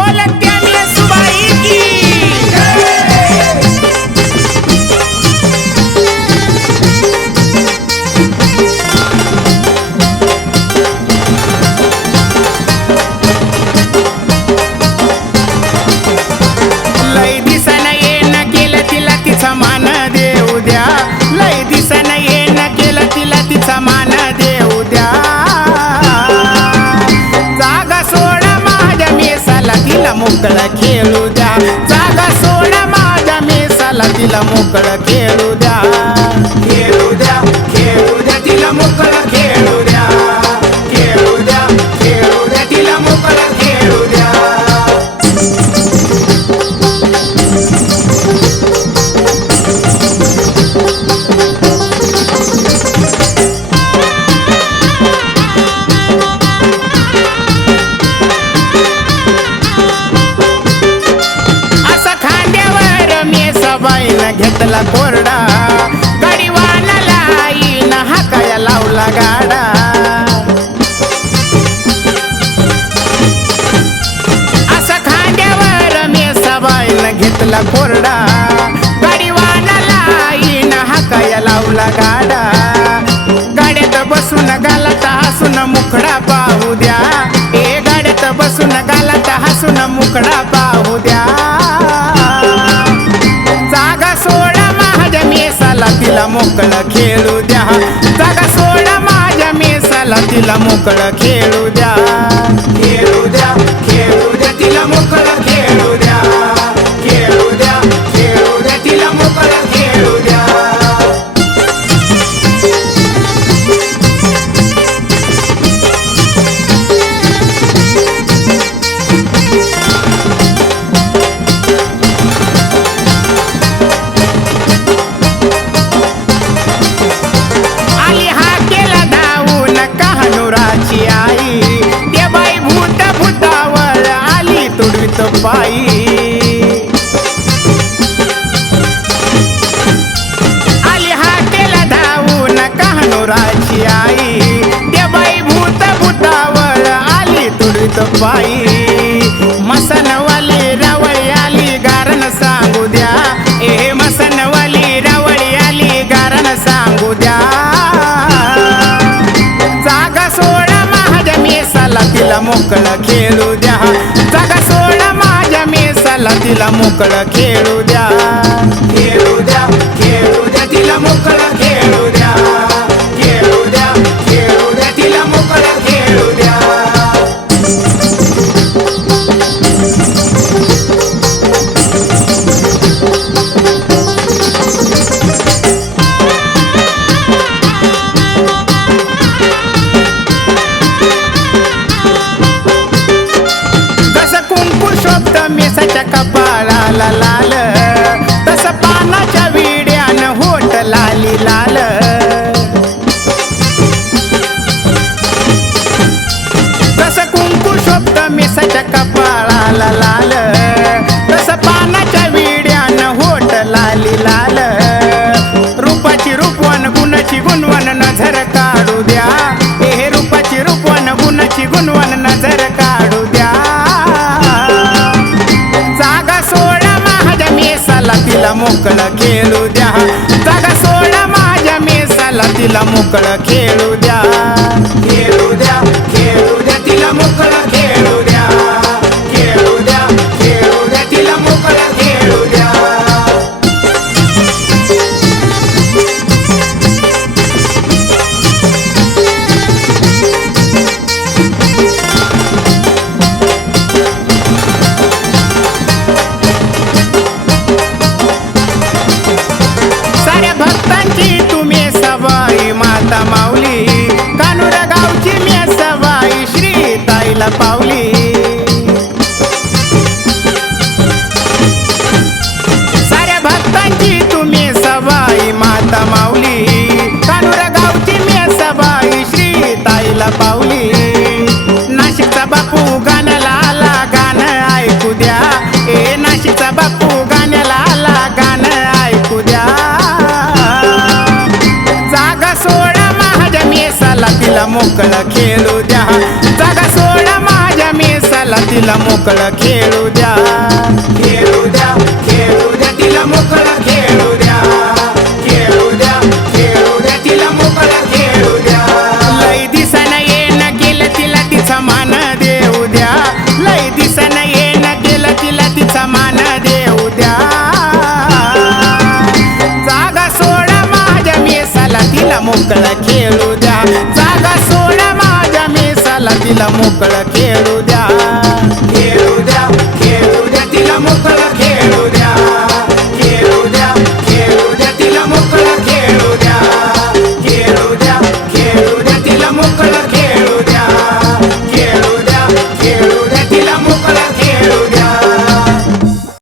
ढोलक्या मेसुबाई की लय दिसन येन केलं तिला तिचा मान देऊ द्या लय दिसन येन केलं तिला तिचा मान देऊ द्या जागा सोडा माझ्या मेसाला तिला मोकळं खेळू द्या जागा सोडा माझ्या मेसाला तिला मोकळं खेळू द्या खेळू द्या खेळू द्या तिला मोकळं खेळू द्या खेळू द्या खेळू द्या तिला मोकळं खेळू द्या बाईनं घेतला कोरडा गाडीवानाला आईनं हाकाया लावला गाडा असा खांद्यावर मेसाबाईनं घेतला कोरडा गाडीवानाला आईनं हाकाया लावला गाडा गाड्यात बसून गालात हसून मुखडा पाहू द्या ए गाड्यात बसून गालात हसून मुखडा पाहू द्या जागा सोडा माझ्या मेसाला तिला मोकळं खेळू द्या जागा सोडा माझ्या मेसाला तिला मोकळं खेळू द्या खेळू द्या खेळू द्या तिला मोकळं खेळू द्या खेळू द्या खेळू द्या तिला मोकळं खेळू द्या बाई आली हाकेला धावून कहाणुराची आई त्या बाई भूत भूतावर आली तुडीत बाई मसनवाली रावळी आली गारण सांगू द्या ए मसनवाली रावळी आली गारण सांगू द्या जागा सोडा माझ्या मेसाला तिला मोकळं खेळू द्या जागा सोडा माझ्या मेसाला तिला मोकळं खेळू द्या खेळू द्या खेळू द्या तिला मोकळं खेळू द्या खेळू द्या खेळू द्या तिला मोकळं खेळू द्या मेसाच्या कपाळाला लाल तसं पानाच्या विड्यानं होट लाली लाल तसं कुंकू शोभत मेसाच्या कपाळाला लाल तसं पानाच्या विड्यानं होट लाली लाल रूपाची रूपवन गुणाची गुणवन नजर काढू द्या हे रूपाची रूपवन गुणाची गुणवन नजर काढू द्या तिला मोकळं खेळू द्या जागा सोडा माझ्या मेसाला तिला मोकळं खेळू द्या खेळू द्या खेळू द्या तिला मोकळं खेळू द्या खेळू द्या खेळू द्या तिला मोकळं खेळू द्या माता माऊली कानूर गावची मेसबाई श्री ताईला पावली साऱ्या भक्तांची तुम्ही सबाई माता माऊली कानूर गावची मेसबाई श्री ताईला पावली नाशिकचा बापू गाण्याला आला गाणं ऐकू द्या ए नाशिकचा बापू गाण्याला आला गाणं ऐकू द्या तिला मोकळं खेळू द्या जागा सोडा माझ्या मेसाला तिला मोकळं खेळू द्या, खेळू द्या, खेळू द्या, तिला मोकळं खेळू द्या, खेळू द्या, खेळू द्या, तिला मोकळं खेळू द्या. लय दिसन येणं केलं तिला तिचा मान देऊ द्या, लय दिसन येणं केलं तिला तिचा मान देऊ द्या. जागा सोड माझ्या मेसाला तिला मोकळं खेळू द्या, जागा सोड माझ्या मेसाला तिला मोकळं खेळू द्या.